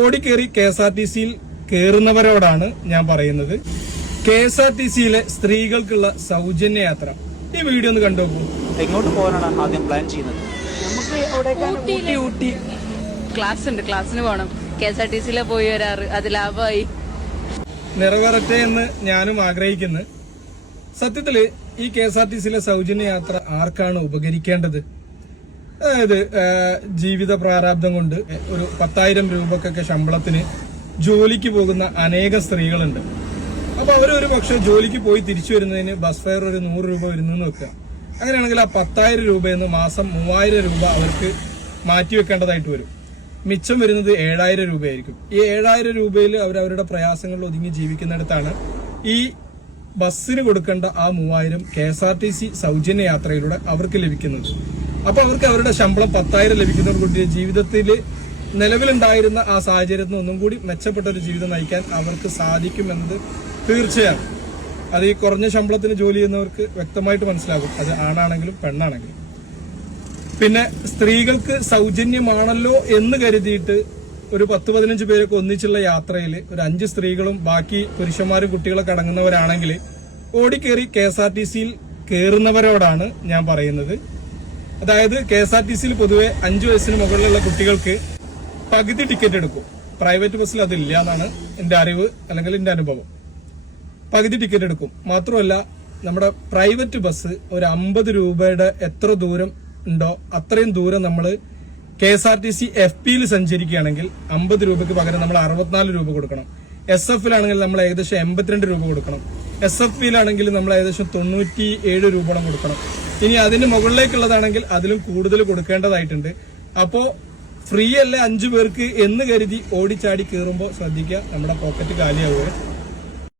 ഓടിക്കേറി KSRTCയിൽ കയറുന്നവരോടാണ് ഞാൻ പറയുന്നത്. KSRTCയിലെ സ്ത്രീകൾക്കുള്ള സൗജന്യ യാത്ര. ഈ വീഡിയോ ഒന്ന് കണ്ടുനോക്കൂ. എങ്ങോട്ട് പോകാനാണ് ആദ്യം പ്ലാൻ ചെയ്യുന്നത്? നമുക്ക് ഊട്ടി ക്ലാസ് ഉണ്ട്, ക്ലാസ്സിന് പോകണം. KSRTCയിലെ പോയി വരാറ്, അത് ലാഭമായി. നിറവേറട്ടെ എന്ന് ഞാനും ആഗ്രഹിക്കുന്നു. സത്യത്തില് ഈ KSRTCയിലെ സൗജന്യ യാത്ര ആർക്കാണ് ഉപകരിക്കേണ്ടത്? അതായത് ജീവിത പ്രാരാബ്ദം കൊണ്ട് ഒരു 10,000 രൂപക്കൊക്കെ ശമ്പളത്തിന് ജോലിക്ക് പോകുന്ന അനേകം സ്ത്രീകളുണ്ട്. അപ്പൊ അവരൊരു പക്ഷെ ജോലിക്ക് പോയി തിരിച്ചു വരുന്നതിന് ബസ് ഫെയർ ഒരു 100 രൂപ വരുന്നെന്ന് വെക്കുക. അങ്ങനെയാണെങ്കിൽ ആ 10,000 രൂപയെന്ന് മാസം 3,000 രൂപ അവർക്ക് മാറ്റിവെക്കേണ്ടതായിട്ട് വരും. മിച്ചം വരുന്നത് 7,000 രൂപയായിരിക്കും. ഈ 7,000 രൂപയിൽ അവരവരുടെ പ്രയാസങ്ങളിൽ ഒതുങ്ങി ജീവിക്കുന്നിടത്താണ് ഈ ബസ്സിന് കൊടുക്കേണ്ട ആ 3,000 KSRTC സൗജന്യ യാത്രയിലൂടെ അവർക്ക് ലഭിക്കുന്നത്. അപ്പൊ അവർക്ക് അവരുടെ ശമ്പളം 10,000 ലഭിക്കുന്നതോടുകൂടി ജീവിതത്തിൽ നിലവിലുണ്ടായിരുന്ന ആ സാഹചര്യത്തിൽ ഒന്നും കൂടി മെച്ചപ്പെട്ട ഒരു ജീവിതം നയിക്കാൻ അവർക്ക് സാധിക്കുമെന്നത് തീർച്ചയാണ്. അത് ഈ കുറഞ്ഞ ശമ്പളത്തിന് ജോലി ചെയ്യുന്നവർക്ക് വ്യക്തമായിട്ട് മനസ്സിലാകും, അത് ആണാണെങ്കിലും പെണ്ണാണെങ്കിലും. പിന്നെ സ്ത്രീകൾക്ക് സൗജന്യമാണല്ലോ എന്ന് കരുതിയിട്ട് ഒരു 10-15 പേരൊക്കെ ഒന്നിച്ചുള്ള യാത്രയിൽ ഒരു 5 സ്ത്രീകളും ബാക്കി പുരുഷന്മാരും കുട്ടികളൊക്കെ അടങ്ങുന്നവരാണെങ്കിൽ ഓടിക്കേറി KSRTCയിൽ കയറുന്നവരോടാണ് ഞാൻ പറയുന്നത്. അതായത് KSRTCയിൽ പൊതുവെ 5 വയസ്സിന് മുകളിലുള്ള കുട്ടികൾക്ക് പകുതി ടിക്കറ്റ് എടുക്കും. പ്രൈവറ്റ് ബസ്സിൽ അതില്ല എന്നാണ് എന്റെ അറിവ് അല്ലെങ്കിൽ എന്റെ അനുഭവം. പകുതി ടിക്കറ്റ് എടുക്കും. മാത്രമല്ല നമ്മുടെ പ്രൈവറ്റ് ബസ് ഒരു 50 രൂപയുടെ എത്ര ദൂരം ഉണ്ടോ അത്രയും ദൂരം നമ്മൾ KSRTC FPയിൽ സഞ്ചരിക്കുകയാണെങ്കിൽ 50 രൂപയ്ക്ക് പകരം നമ്മൾ 64 രൂപ കൊടുക്കണം. SF-ലാണെങ്കിൽ നമ്മൾ ഏകദേശം 82 രൂപ കൊടുക്കണം. SFP-ലാണെങ്കിൽ നമ്മൾ ഏകദേശം 97 രൂപ കൊടുക്കണം. ഇനി അതിന് മുകളിലേക്കുള്ളതാണെങ്കിൽ അതിലും കൂടുതൽ കൊടുക്കേണ്ടതായിട്ടുണ്ട്. അപ്പോ ഫ്രീ അല്ലേ 5 പേർക്ക് എന്ന് കരുതി ഓടിച്ചാടി കയറുമ്പോൾ ശ്രദ്ധിക്കുക, നമ്മുടെ പോക്കറ്റ് കാലിയാവുക.